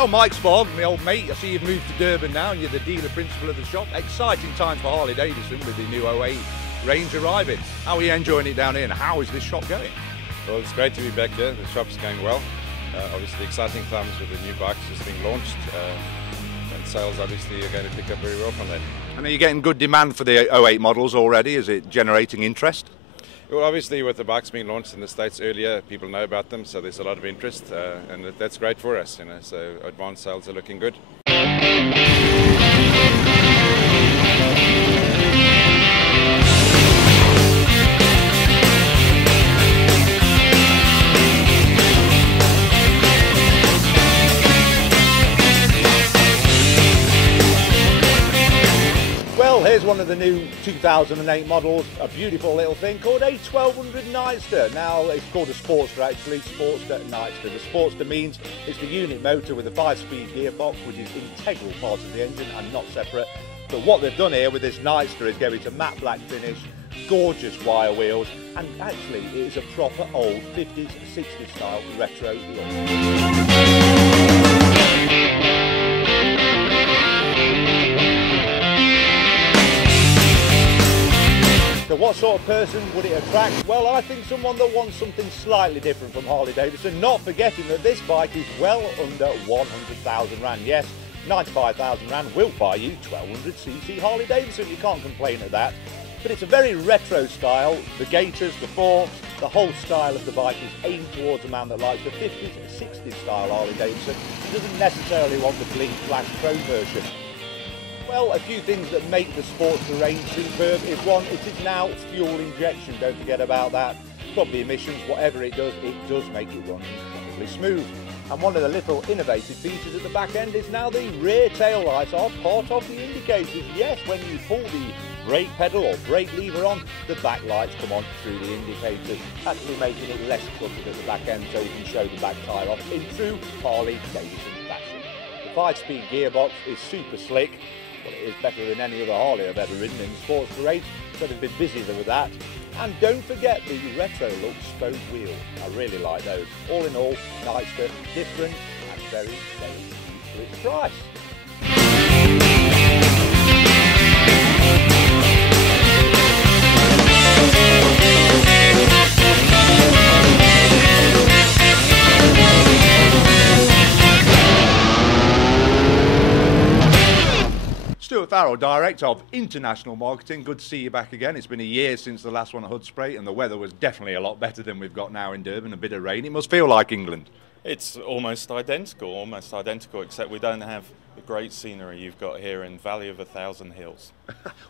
Well, Mike Spogg, my old mate, I see you've moved to Durban now and you're the dealer principal of the shop. Exciting times for Harley Davidson with the new 08 range arriving. How are you enjoying it down here and how is this shop going? Well, it's great to be back here. The shop's going well. Obviously exciting times with the new bikes just being launched, and sales obviously are going to pick up very well from that. And are you getting good demand for the 08 models already? Is it generating interest? Well, obviously with the bikes being launched in the States earlier, people know about them, so there's a lot of interest, and that's great for us, you know, so advanced sales are looking good. Well, here's one of the new 2008 models, a beautiful little thing called a 1200 Nightster. Now, it's called a Sportster actually, Sportster Nightster. The Sportster means it's the unit motor with a 5-speed gearbox, which is integral part of the engine and not separate. But what they've done here with this Nightster is give it a matte black finish, gorgeous wire wheels, and actually it is a proper old 50s, 60s style retro look. So what sort of person would it attract? Well, I think someone that wants something slightly different from Harley Davidson, not forgetting that this bike is well under 100,000 Rand. Yes, 95,000 Rand will buy you 1200cc Harley Davidson, you can't complain at that. But it's a very retro style, the gaiters, the forks, the whole style of the bike is aimed towards a man that likes the 50s and 60s style Harley Davidson. He doesn't necessarily want the bling flash chrome version. Well, a few things that make the Sportster range superb is one, it is now fuel injection, don't forget about that. Probably emissions, whatever it does make it run incredibly smooth. And one of the little innovative features at the back end is now the rear tail lights are part of the indicators. Yes, when you pull the brake pedal or brake lever on, the back lights come on through the indicators, actually making it less cluttered at the back end so you can show the back tyre off in true Harley Davidson fashion. The 5-speed gearbox is super slick. Well, it is better than any other Harley I've ever ridden in Sportster 8, so they've been busy with that. And don't forget the retro look spoke wheel. I really like those. All in all, Nightster, different and very, very cheap for its price. Farrell, Director of International Marketing. Good to see you back again. It's been a year since the last one at Hoodspray and the weather was definitely a lot better than we've got now in Durban, a bit of rain. It must feel like England. It's almost identical, except we don't have the great scenery you've got here in Valley of 1,000 Hills.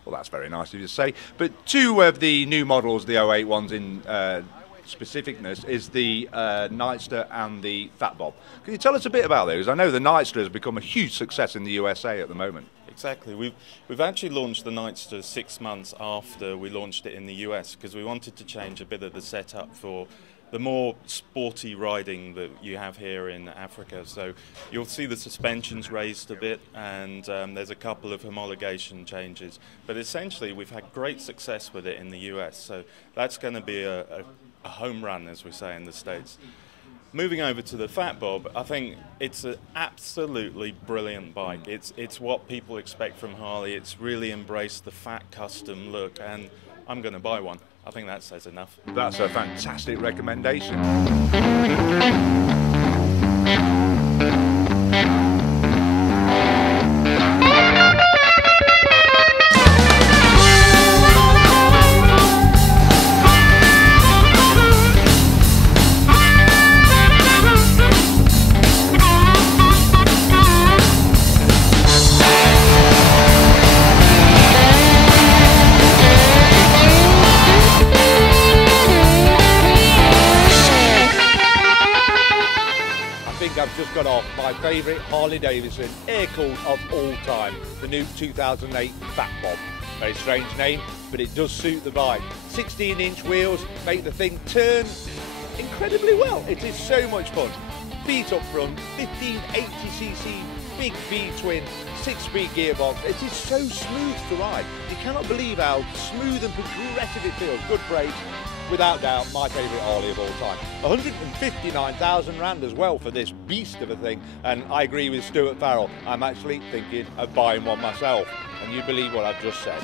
Well, that's very nice of you to say. But two of the new models, the 08 ones in specificness, is the Nightster and the Fat Bob. Can you tell us a bit about those? I know the Nightster has become a huge success in the USA at the moment. Exactly. We've actually launched the Nightster 6 months after we launched it in the US because we wanted to change a bit of the setup for the more sporty riding that you have here in Africa. So you'll see the suspensions raised a bit and there's a couple of homologation changes. But essentially we've had great success with it in the US. So that's going to be a home run, as we say in the States. Moving over to the Fat Bob, I think it's an absolutely brilliant bike. It's what people expect from Harley. It's really embraced the fat custom look, and I'm going to buy one. I think that says enough. That's a fantastic recommendation. I've just got off my favourite Harley Davidson air-cooled of all time, the new 2008 Fat Bob. Very strange name, but it does suit the bike. 16-inch wheels make the thing turn incredibly well. It is so much fun. Feet up front, 1580cc, big V-twin, 6-speed gearbox. It is so smooth to ride. You cannot believe how smooth and progressive it feels. Good brakes. without doubt, my favourite Harley of all time. 159,000 rand as well for this beast of a thing, and I agree with Stuart Farrell. I'm actually thinking of buying one myself, and you believe what I've just said.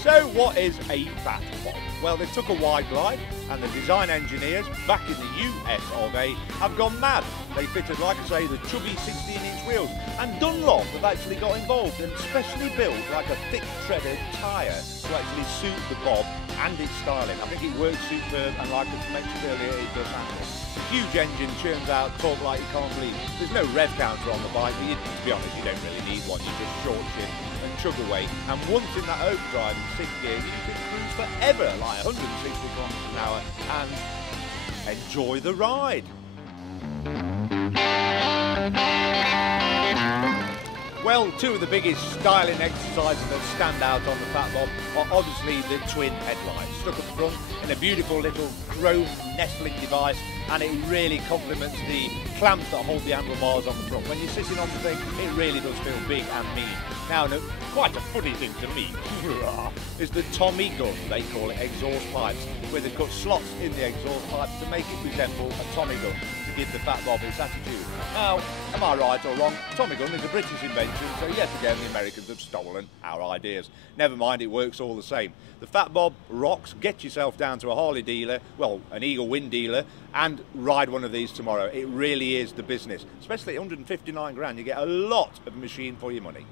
So what is a fat bob? Well, they took a wide glide, and the design engineers back in the US of A have gone mad. They fitted, like I say, the chubby 16-inch wheels, and Dunlop have actually got involved and specially built like a thick treaded tyre to actually suit the bob and its styling. I think it works superb, and like I mentioned earlier, it does handle. Huge engine churns out torque like you can't believe. There's no rev counter on the bike, but to be honest, you don't really need one. You just short shift and chug away, and once in that overdrive in 6th gear, you can cruise forever, like 160 kilometers an hour, and enjoy the ride. Well, two of the biggest styling exercises that stand out on the Fat Bob are obviously the twin headlights, stuck at the front in a beautiful little chrome nestling device, and it really complements the clamps that hold the handlebars on the front. When you're sitting on the thing, it really does feel big and mean. Now, quite a funny thing to me is the Tommy gun, they call it, exhaust pipes, where they cut slots in the exhaust pipes to make it resemble a Tommy gun, to give the Fat Bob its attitude. Now, am I right or wrong? Tommy gun is a British invention, so yet again the Americans have stolen our ideas. Never mind, it works all the same. The Fat Bob rocks. Get yourself down to a Harley dealer, well, an Eagle Wind dealer, and ride one of these tomorrow. It really is the business. Especially at 159 grand, you get a lot of machine for your money.